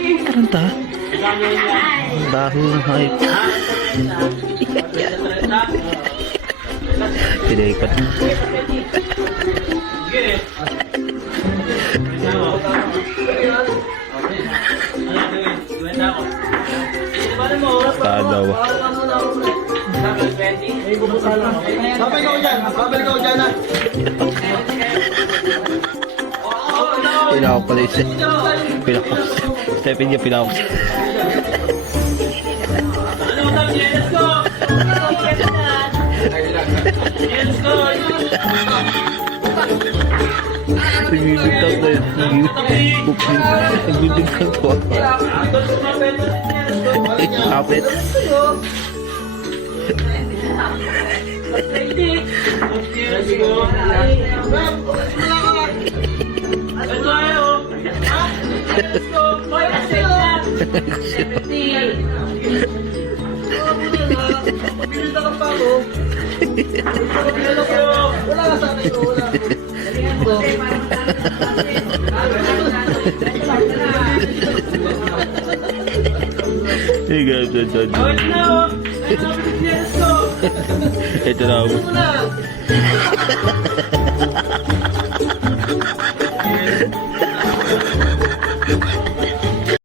Taranta. Baho ng hype. Pinaipat. Tadaw. Babay ka dyan. Babay ka dyan. Pinako pala isa. Pinako. Stepin niya pinako. Nagbibigtang na yun. Nagbibigtang ko. Kapit. Ito na ako.